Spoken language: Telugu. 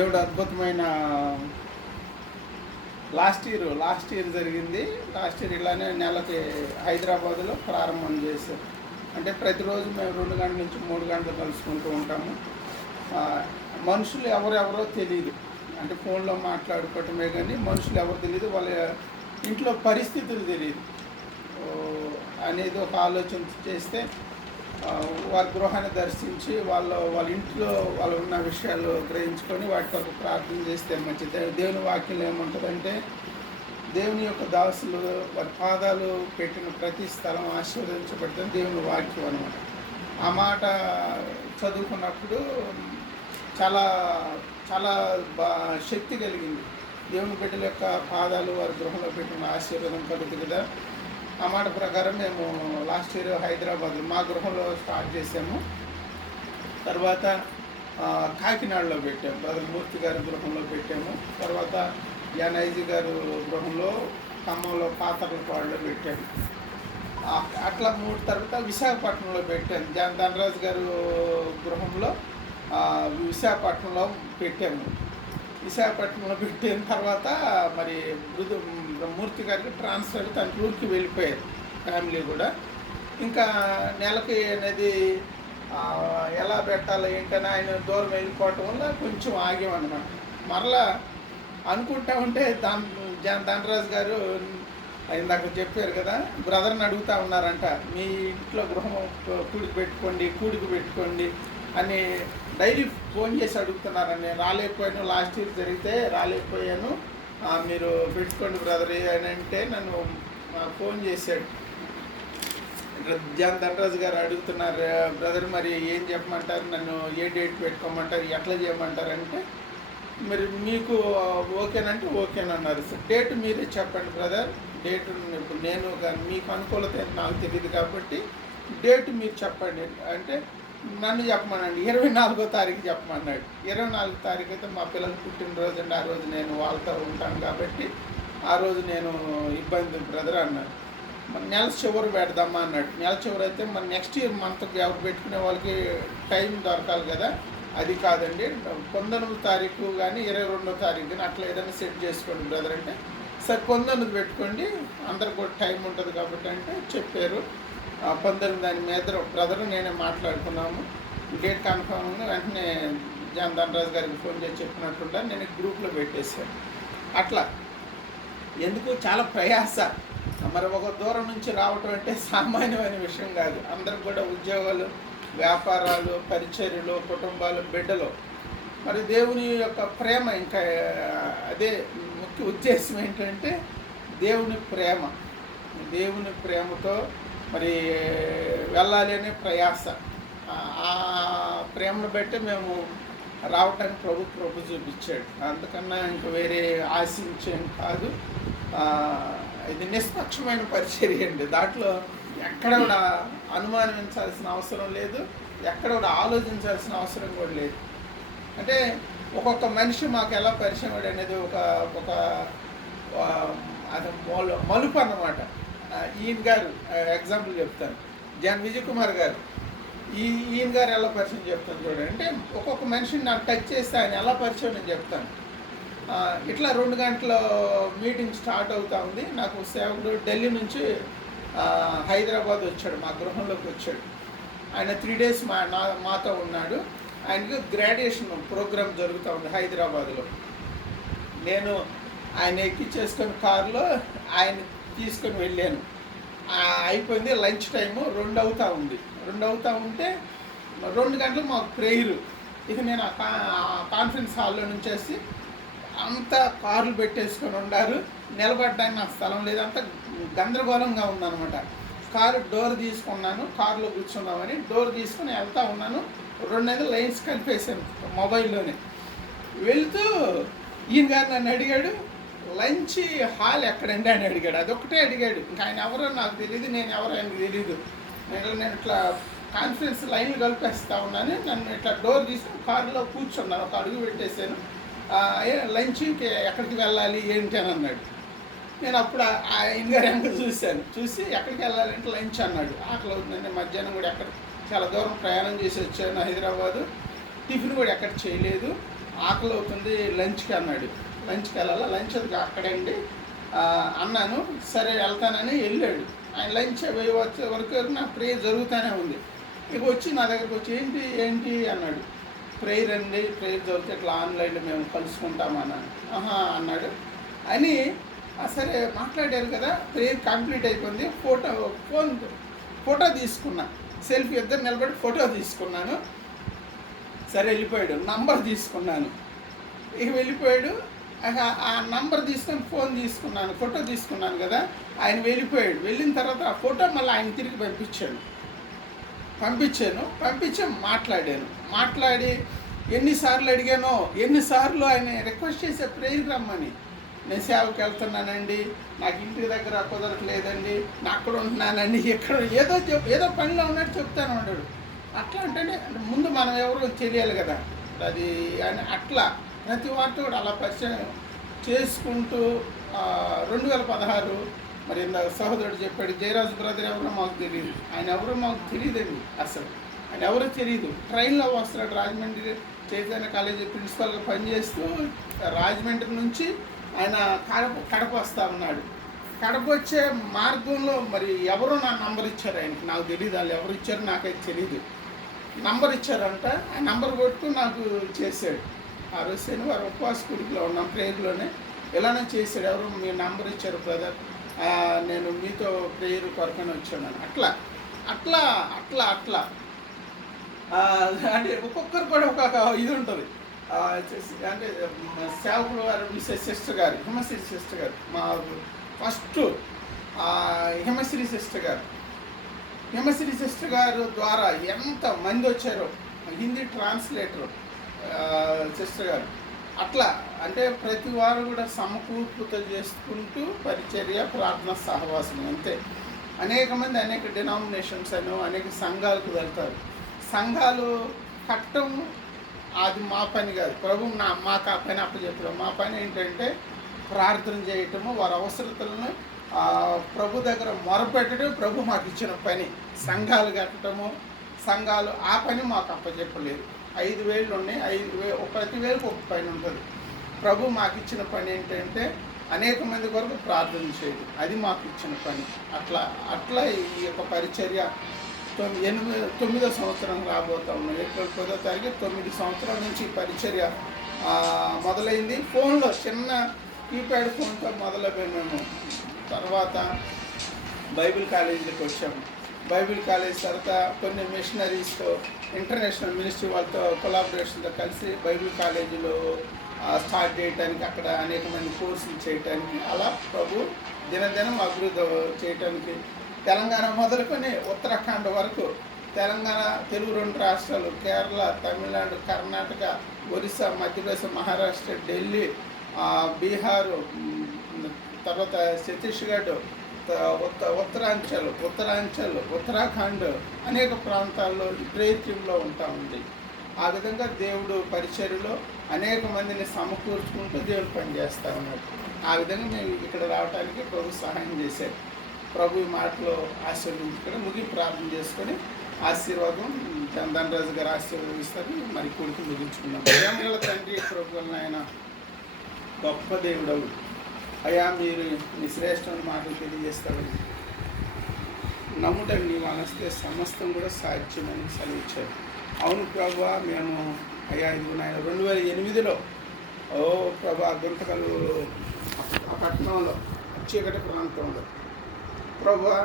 దేవుడు అద్భుతమైన లాస్ట్ ఇయర్ జరిగింది. లాస్ట్ ఇయర్ ఇలానే నెలకి హైదరాబాదులో ప్రారంభం చేశారు. అంటే ప్రతిరోజు మేము 2 గంటల నుంచి 3 గంటలు కలుసుకుంటూ ఉంటాము. మనుషులు ఎవరెవరో తెలియదు, అంటే ఫోన్లో మాట్లాడుకోవటమే కానీ మనుషులు ఎవరు తెలియదు, వాళ్ళ ఇంట్లో పరిస్థితులు తెలియదు అనేది ఒక ఆలోచన చేస్తే వారి గృహాన్ని దర్శించి వాళ్ళ ఇంట్లో వాళ్ళు ఉన్న విషయాలు గ్రహించుకొని వాటి కొరకు ప్రార్థన చేస్తే మంచిది. దేవుని వాక్యం ఏముంటుందంటే, దేవుని యొక్క దాసులు వారి పాదాలు పెట్టిన ప్రతి స్థలం ఆశీర్వదించబడుతుంది దేవుని వాక్యం అనమాట. ఆ మాట చదువుకున్నప్పుడు చాలా చాలా శక్తి కలిగింది. దేవుని బిడ్డల యొక్క పాదాలు వారి గృహంలో పెట్టిన ఆశీర్వాదం కలుగుతుంది కదా. ఆ మాట ప్రకారం మేము లాస్ట్ ఇయర్ హైదరాబాద్ మా గృహంలో స్టార్ట్ చేసాము. తర్వాత కాకినాడలో పెట్టాము, బ్రదర్ మూర్తి గారి గృహంలో పెట్టాము. తర్వాత ఎన్ఐజీ గారు గృహంలో, ఖమ్మంలో పాతర్లపాడులో పెట్టాము. అట్లా 3 తర్వాత విశాఖపట్నంలో పెట్టాము. ధనరాజు గారు గృహంలో విశాఖపట్నంలో పెట్టాము. విశాఖపట్నంలో పెట్టిన తర్వాత మరి మూర్తి గారికి ట్రాన్స్ఫర్ తన ఊరికి వెళ్ళిపోయారు, ఫ్యామిలీ కూడా. ఇంకా నెలకి అనేది ఎలా పెట్టాలో ఏంటని ఆయన దూరం వెళ్ళిపోవటం వల్ల కొంచెం ఆగామన్నమాట. మరలా అనుకుంటా ఉంటే ధనరాజు గారు ఇందాక చెప్పారు కదా, బ్రదర్ని అడుగుతూ ఉన్నారంట, మీ ఇంట్లో గృహం కూడికి పెట్టుకోండి అని డైలీ ఫోన్ చేసి అడుగుతున్నారని. రాలేకపోయాను, లాస్ట్ ఇయర్ జరిగితే రాలేకపోయాను, మీరు పెట్టుకోండి బ్రదర్ అని అంటే నన్ను ఫోన్ చేశాడు. ధనరాజు గారు అడుగుతున్నారు, బ్రదర్ మరి ఏం చెప్పమంటారు, నన్ను ఏ డేట్ పెట్టుకోమంటారు, ఎట్లా చేయమంటారు అంటే, మరి మీకు ఓకేనంటే ఓకేనన్నారు. డేట్ మీరే చెప్పండి బ్రదర్, డేట్ ఇప్పుడు నేను మీకు అనుకూలత నాకు తెలియదు కాబట్టి డేట్ మీరు చెప్పండి అంటే నన్ను చెప్పమనండి, 24వ తారీఖు చెప్పమన్నాడు. 24వ తారీఖు అయితే మా పిల్లలు పుట్టినరోజు అండి, ఆ రోజు నేను వాళ్ళతో ఉంటాను కాబట్టి ఆ రోజు నేను ఇబ్బంది బ్రదర్ అన్నాడు. మరి నెల చివరి పెడదామా అన్నాడు. నెల చివరి అయితే మరి నెక్స్ట్ ఇయర్ మంత్కి ఎవరు పెట్టుకునే వాళ్ళకి టైం దొరకాలి కదా. అది కాదండి, 19వ తారీఖు కానీ 22వ తారీఖు కానీ అట్లా ఏదైనా సెట్ చేసుకోండి బ్రదర్ అంటే, సరే 19 పెట్టుకోండి అందరికి కూడా టైం ఉంటుంది కాబట్టి అంటే చెప్పారు. 19 దాని మీద బ్రదర్ నేనే మాట్లాడుకున్నాము. డేట్ కన్ఫర్మ్ ఉంది. వెంటనే ధనరాజు గారికి ఫోన్ చేసి చెప్పినట్టుంటా నేను గ్రూప్లో పెట్టేశాను. అట్లా ఎందుకు చాలా ప్రయాస. మరి ఒక దూరం నుంచి రావటం అంటే సామాన్యమైన విషయం కాదు. అందరికి కూడా ఉద్యోగాలు, వ్యాపారాలు, పరిచర్యలు, కుటుంబాలు, బిడ్డలు, మరి దేవుని యొక్క ప్రేమ. ఇంకా అదే ముఖ్య ఉద్దేశం ఏంటంటే దేవుని ప్రేమతో మరి వెళ్ళాలి అనే ప్రయాస. ఆ ప్రేమను బట్టి మేము రావటానికి ప్రభు చూపించాడు. అందుకన్నా ఇంకా వేరే ఆశించేం కాదు. ఇది నిష్పక్షమైన పరిచర్య అండి. దాంట్లో ఎక్కడ కూడా అనుమానించాల్సిన అవసరం లేదు, ఎక్కడ కూడా ఆలోచించాల్సిన అవసరం కూడా లేదు. అంటే ఒక్కొక్క మనిషి మాకు ఎలా పరిచయం అనేది ఒక అది మలుపు అన్నమాట. ఈయన గారు ఎగ్జాంపుల్ చెప్తాను, విజయ్ కుమార్ గారు, ఈయన గారు ఎలా పరిచయం చెప్తాను చూడండి. అంటే ఒక్కొక్క మనిషిని నాకు టచ్ చేస్తే ఆయన ఎలా పరిచయం నేను చెప్తాను. ఇట్లా 2 గంటల మీటింగ్ స్టార్ట్ అవుతూ ఉంది. నాకు సేవకుడు ఢిల్లీ నుంచి హైదరాబాద్ వచ్చాడు, మా గృహంలోకి వచ్చాడు. ఆయన 3 days మాతో ఉన్నాడు. ఆయనకి గ్రాడ్యుయేషన్ ప్రోగ్రామ్ జరుగుతూ ఉంది హైదరాబాద్లో. నేను ఆయన ఎక్కించేసుకొని కారులో ఆయన తీసుకొని వెళ్ళాను. అయిపోయింది లంచ్ టైము, 2 అవుతూ ఉంది. 2 అవుతూ ఉంటే 2 గంటలకు మాకు ప్రేయరు. ఇక నేను కాన్ఫరెన్స్ హాల్లో నుంచేసి అంతా కార్లు పెట్టేసుకొని ఉన్నారు. నిలబడడానికి నాకు స్థలం లేదు, అంత గందరగోళంగా ఉందన్నమాట. కారు డోర్ తీసుకున్నాను, కారులో కూర్చున్నామని డోర్ తీసుకొని వెళ్తూ ఉన్నాను. 2 లైన్స్ కలిపేసాను మొబైల్లోనే. వెళుతూ ఈయన గారు నన్ను అడిగాడు, లంచ్ హాల్ ఎక్కడండి అని అడిగాడు. అదొక్కటే అడిగాడు. ఇంకా ఆయన ఎవరో నాకు తెలియదు, నేను ఎవరో ఆయనకు తెలీదు. నేను ఇట్లా కాన్ఫరెన్స్ లైన్లు కలిపేస్తూ ఉన్నాను. నన్ను ఇట్లా డోర్ తీసుకుని కారులో కూర్చున్నాను, ఒక అడుగు పెట్టేశాను. లంచ్కి ఎక్కడికి వెళ్ళాలి ఏంటి అని అన్నాడు. నేను అప్పుడు ఆయన గారు వెనక చూసి ఎక్కడికి వెళ్ళాలంటే లంచ్ అన్నాడు. ఆకలి అవుతుందండి, మధ్యాహ్నం కూడా చాలా దూరం ప్రయాణం చేసి వచ్చాను హైదరాబాదు, టిఫిన్ కూడా ఎక్కడ చేయలేదు, ఆకలి అవుతుంది లంచ్కి అన్నాడు. లంచ్కి వెళ్ళాలా, లంచ్ అది అక్కడండి అన్నాను. సరే వెళ్తానని వెళ్ళాడు. ఆయన లంచ్ వచ్చే వరకు నా ప్రేయర్ జరుగుతూనే ఉంది. ఇక వచ్చి నా దగ్గరకు వచ్చి ఏంటి ఏంటి అన్నాడు. ప్రేయర్ అండి, ప్రేయర్ జరిగితే ఇట్లా ఆన్లైన్లో మేము కలుసుకుంటామన్నాను. ఆహా అన్నాడు అని. సరే మాట్లాడారు కదా, ప్రేయర్ కంప్లీట్ అయిపోయింది. ఫోటో తీసుకున్నా, సెల్ఫీ ఇద్దరు నిలబడి ఫోటో తీసుకున్నాను. సరే వెళ్ళిపోయాడు. నంబర్ తీసుకున్నాను, ఇక వెళ్ళిపోయాడు. ఆ నంబర్ తీసుకొని ఫోన్ తీసుకున్నాను, ఫోటో తీసుకున్నాను కదా, ఆయన వెళ్ళిపోయాడు. వెళ్ళిన తర్వాత ఆ ఫోటో మళ్ళీ ఆయన తిరిగి పంపించి మాట్లాడి ఎన్నిసార్లు అడిగానో, ఎన్నిసార్లు ఆయన రిక్వెస్ట్ చేసే ప్రేయర్ రమ్మని. నేను సేవకి వెళ్తున్నానండి, నాకు ఇంటి దగ్గర కుదరట్లేదండి, నా అక్కడ ఉంటున్నానండి, ఎక్కడ ఏదో పనిలో ఉన్నట్టు చెప్తాను అన్నాడు. అట్లా అంటేనే ముందు మనం ఎవరో తెలియాలి కదా అది అని. అట్లా ప్రతి వారితో కూడా అలా పరిచయం చేసుకుంటూ 2016 మరి ఇందాక సహోదరుడు చెప్పాడు, జయరాజు బ్రదర్ ఎవరో మాకు తెలియదు. ఆయన ఎవరో మాకు తెలియదండి, అసలు ఆయన ఎవరో తెలియదు. ట్రైన్లో వస్తున్నాడు, రాజమండ్రి చైతన్య కాలేజీ ప్రిన్సిపల్గా పనిచేస్తూ రాజమండ్రి నుంచి ఆయన కడప వస్తూ ఉన్నాడు. కడప వచ్చే మార్గంలో మరి ఎవరో నా నంబర్ ఇచ్చారు ఆయనకి, నాకు తెలియదు. వాళ్ళు ఎవరు ఇచ్చారో నాకైతే తెలియదు. నంబర్ ఇచ్చారంట, ఆ నంబర్ కొట్టుకుని నాకు చేశాడు. ఆ రోజు శనివారం ఉపవాస కుడికిలో ఉన్నాం, ప్రేయర్లోనే ఇలానే చేశాడు. ఎవరు మీ నంబర్ ఇచ్చారు బ్రదర్, నేను మీతో ప్రేయర్ కొరకని వచ్చాను. అట్లా అట్లా అట్లా అట్లా అంటే ఒక్కొక్కరు కూడా ఒక్కొక్క ఇది ఉంటుంది. అంటే సేవకులు వారు మిస్సెస్ సిస్టర్ గారు, హిమశ్రీ సిస్టర్ గారు, మా ఫస్ట్ హిమశ్రీ సిస్టర్ గారు ద్వారా ఎంతమంది వచ్చారో, హిందీ ట్రాన్స్లేటర్ సిస్టర్ గారు. అట్లా అంటే ప్రతి వారు కూడా సమకూర్పుత చేసుకుంటూ పరిచర్య, ప్రార్థన, సహవాసం అంతే. అనేక మంది అనేక డినామినేషన్స్ అనేక సంఘాలకు వెళ్తారు. సంఘాలు కట్టడం అది మా పని కాదు. ప్రభు మాకు ఆ పని అప్పచెప్పడం. మా పని ఏంటంటే ప్రార్థన చేయటము, వారి అవసరతలను ప్రభు దగ్గర మొరపెట్టడం ప్రభు మాకు ఇచ్చిన పని. సంఘాలు కట్టడము, సంఘాలు ఆ పని మాకు అప్పచెప్పలేదు. 5,000 ఉన్నాయి, 5,000 ప్రతి వేలకు ఒక పని ఉంటుంది. ప్రభు మాకు ఇచ్చిన పని ఏంటంటే అనేక మంది కొరకు ప్రార్థన చేయడం, అది మాకు ఇచ్చిన పని. అట్లా ఈ యొక్క పరిచర్య 9వ సంవత్సరం రాబోతా ఉన్నాం. ఏప్రిల్ 10వ తారీఖు 9 సంవత్సరాల నుంచి పరిచర్య మొదలైంది. ఫోన్లో చిన్న కీప్యాడ్ ఫోన్తో మొదలైపోయాము. తర్వాత బైబిల్ కాలేజీలకు వచ్చాము. బైబిల్ కాలేజ్ తర్వాత కొన్ని మిషనరీస్తో, ఇంటర్నేషనల్ మినిస్ట్రీ వాళ్ళతో కొలాబరేషన్తో కలిసి బైబిల్ కాలేజీలో స్టార్ట్ చేయడానికి, అక్కడ అనేక మంది కోర్సులు చేయడానికి, అలా ప్రభు దినదినం అభివృద్ధి చేయడానికి తెలంగాణ మొదలుకొని ఉత్తరాఖండ్ వరకు, తెలంగాణ, తెలుగు 2 రాష్ట్రాలు, కేరళ, తమిళనాడు, కర్ణాటక, ఒరిస్సా, మధ్యప్రదేశ్, మహారాష్ట్ర, ఢిల్లీ, బీహారు, తర్వాత ఛత్తీస్గఢ్, ఉత్తరాంచల్, ఉత్తరాఖండ్, అనేక ప్రాంతాల్లో ప్రేయర్ టీంలో ఉంటా ఉంది. ఆ విధంగా దేవుడు పరిచర్యలో అనేక మందిని సమకూర్చుకుంటూ దేవుడు పనిచేస్తూ ఉన్నాడు. ఆ విధంగా మేము ఇక్కడ రావడానికి ప్రభు సహాయం చేశారు. ప్రభు ఈ మాటలో ఆశీర్వదించుకొని ముగింపు ప్రార్థన చేసుకొని ఆశీర్వాదం ధనరాజు గారు ఆశీర్వదిస్తారు. మరి కొడుకు ముగించుకున్నాం. ప్రేమగల తండ్రి, ప్రభు ఆయన గొప్ప దేవుడవు అయ్యా, మీరు మీ శ్రేష్టమైన మాటలు తెలియజేస్తారని నమ్ముటని నీవు అనిస్తే సమస్తం కూడా సాధ్యమని సెలవిచ్చారు. అవును ప్రభా, మేము అయ్యా ఇది నాయన 2008లో ప్రభా గుంతకల్లు పట్టణంలో చీకటి ప్రాంతంలో ప్రభా